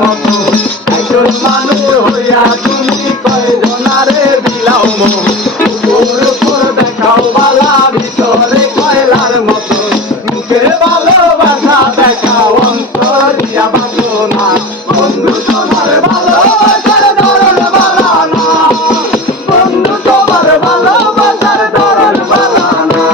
মতো একজন মানুষ হইয়া তুমি কয়জনারে বিলাও মন উপর উপর দেখাও বালা ভিতরে কয়লার মতো মুখের ভালোবাসা দেখাও অন্তর দিয়া বাঁচো না বন্ধু তোমার ভালোবাসার ধরন বালা না বন্ধু তোমার ভালোবাসার ধরন বালা না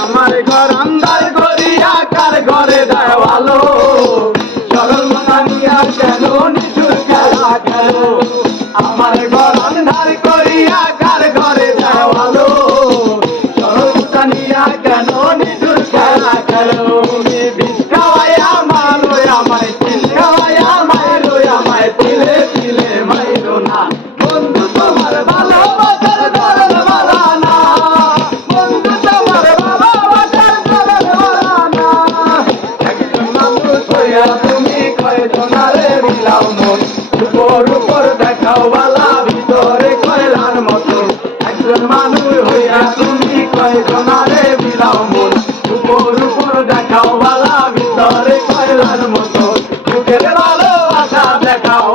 আমার ঘর আন্দার করিয়া কার ঘরে দেওয়ালো সরল মানিয়া কেন নিচুর খেলা খেলো আমার ঘর আন্ধার করিয়া কার ঘরে দেওয়ালো সরল মানিয়া কেন নিচুর খেলা খেলো তুমি বিষ খাওয়াইয়া মারো আমায় তিল খাওয়াইয়া মাইরো আমায় তিলে তিলে মাইরো না বন্ধু তোমার ভালোবাসার ধরন বালা না বন্ধু তোমার ভালোবাসার ধরন বালা না একজন মানুষ হইয়া তুমি কয়জনারে বিলাও মন উপর উপর দেখাও বালা ভিতরে কয়লার মতো একজন মানুষ হইয়া তুমি কয়জনারে বিলাও মন উপর উপর দেখাও বালা ভিতরে কয়লার মতো মুখের ভালোবাসা দেখাও